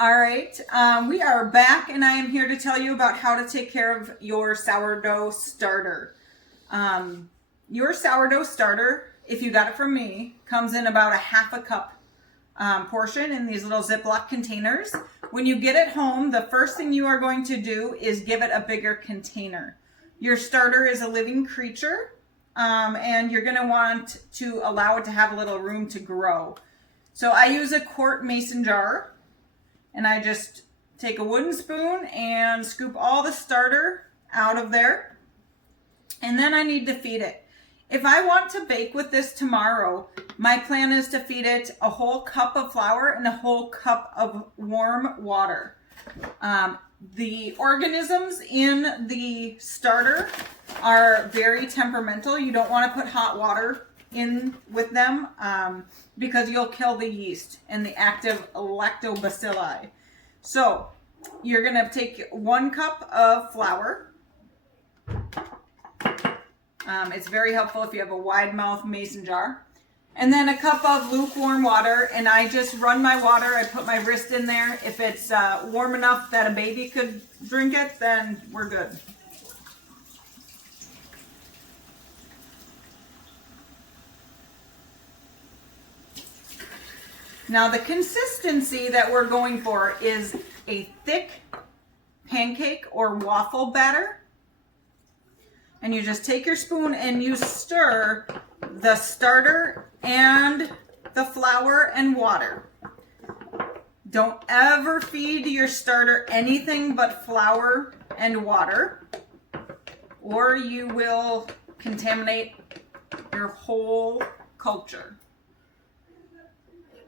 All right, we are back, and I am here to tell you about how to take care of your sourdough starter. Your sourdough starter, if you got it from me, comes in about a half a cup portion in these little Ziploc containers. When you get it home, the first thing you are going to do is give it a bigger container. Your starter is a living creature, and you're going to want to allow it to have a little room to grow. So I use a quart mason jar. And I just take a wooden spoon and scoop all the starter out of there. And then I need to feed it. If I want to bake with this tomorrow, my plan is to feed it a whole cup of flour and a whole cup of warm water. The organisms in the starter are very temperamental. You don't want to put hot water in with them because you'll kill the yeast and the active lactobacilli. So you're going to take 1 cup of flour. It's very helpful if you have a wide mouth mason jar. And then a cup of lukewarm water, and I just run my water. I put my wrist in there. If it's warm enough that a baby could drink it, then we're good. Now the consistency that we're going for is a thick pancake or waffle batter. And you just take your spoon and you stir the starter and the flour and water. Don't ever feed your starter anything but flour and water, or you will contaminate your whole culture.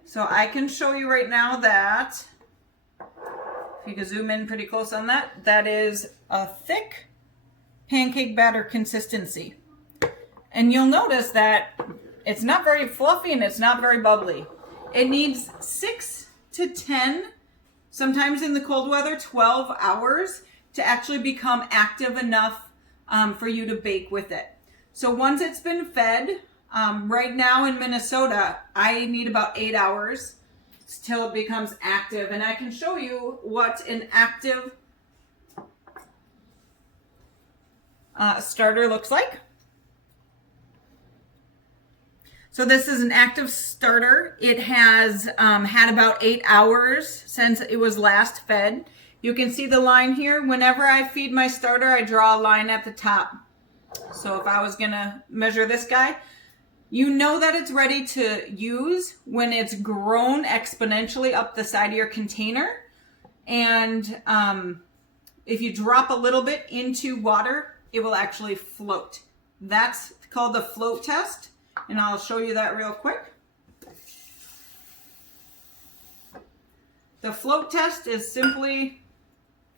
So I can show you right now that, if you can zoom in pretty close on that, that is a thick pancake batter consistency. And you'll notice that it's not very fluffy and it's not very bubbly. It needs 6 to 10, sometimes in the cold weather, 12 hours to actually become active enough for you to bake with it. So once it's been fed, right now in Minnesota, I need about 8 hours till it becomes active. And I can show you what an active starter looks like. So this is an active starter. It has had about 8 hours since it was last fed. You can see the line here. Whenever I feed my starter, I draw a line at the top. So if I was gonna measure this guy, you know that it's ready to use when it's grown exponentially up the side of your container. And if you drop a little bit into water, it will actually float. That's called the float test. And I'll show you that real quick. The float test is simply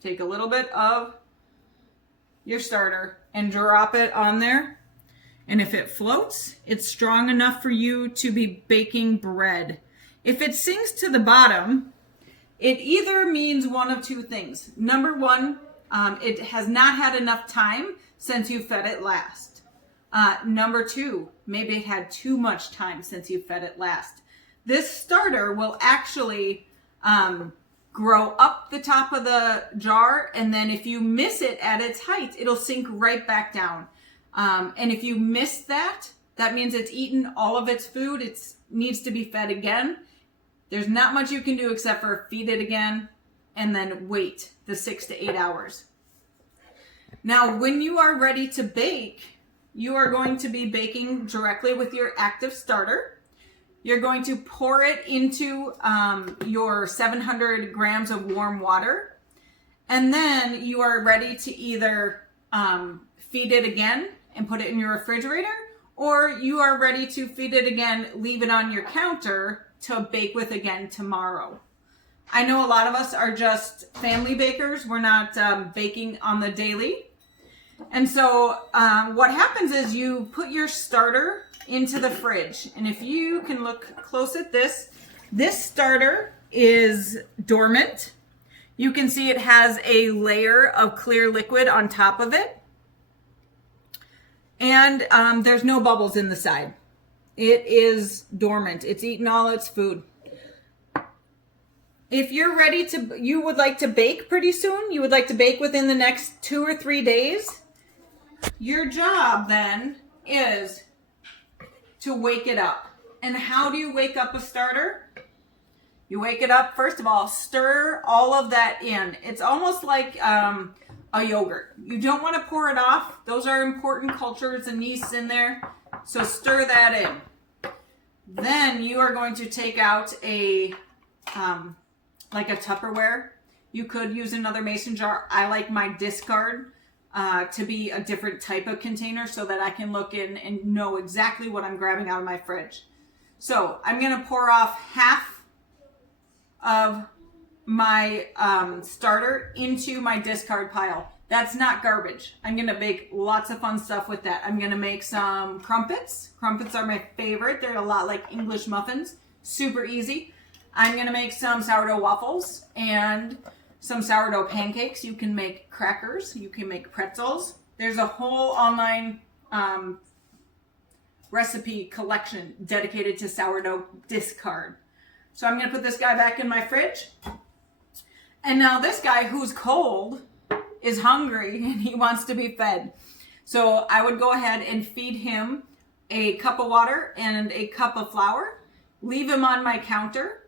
take a little bit of your starter and drop it on there. And if it floats, it's strong enough for you to be baking bread. If it sinks to the bottom, it either means one of two things. Number one, it has not had enough time since you fed it last. Number two, maybe it had too much time since you fed it last. This starter will actually grow up the top of the jar, and then if you miss it at its height, it'll sink right back down. And if you miss that, that means it's eaten all of its food. It needs to be fed again. There's not much you can do except for feed it again and then wait the 6 to 8 hours. Now, when you are ready to bake, you are going to be baking directly with your active starter. You're going to pour it into your 700 grams of warm water. And then you are ready to either feed it again and put it in your refrigerator, or you are ready to feed it again, leave it on your counter to bake with again tomorrow. I know a lot of us are just family bakers. We're not baking on the daily. And so what happens is you put your starter into the fridge. And if you can look close at this starter is dormant. You can see it has a layer of clear liquid on top of it. And there's no bubbles in the side. It is dormant. It's eaten all its food. If you're ready to, you would like to bake pretty soon, you would like to bake within the next 2 or 3 days, your job then is to wake it up. And how do you wake up a starter? You wake it up, first of all, stir all of that in. It's almost like a yogurt. You don't want to pour it off. Those are important cultures and yeasts in there. So stir that in. Then you are going to take out a like a Tupperware. You could use another mason jar. I like my discard to be a different type of container so that I can look in and know exactly what I'm grabbing out of my fridge. So I'm going to pour off half of my starter into my discard pile. That's not garbage. I'm going to bake lots of fun stuff with that. I'm going to make some crumpets. Crumpets are my favorite. They're a lot like English muffins. Super easy. I'm going to make some sourdough waffles and some sourdough pancakes. You can make crackers. You can make pretzels. There's a whole online recipe collection dedicated to sourdough discard. So I'm going to put this guy back in my fridge. And now this guy who's cold is hungry and he wants to be fed. So I would go ahead and feed him a cup of water and a cup of flour. Leave him on my counter.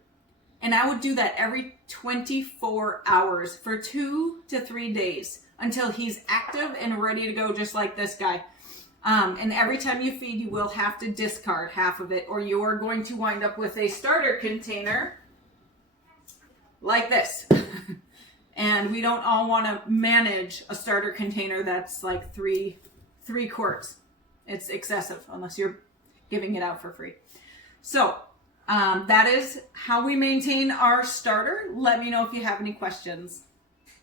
And I would do that every 24 hours for 2 to 3 days until he's active and ready to go, just like this guy. And every time you feed, you will have to discard half of it, or you are going to wind up with a starter container like this. And we don't all want to manage a starter container that's like three quarts. It's excessive unless you're giving it out for free. So that is how we maintain our starter. Let me know if you have any questions.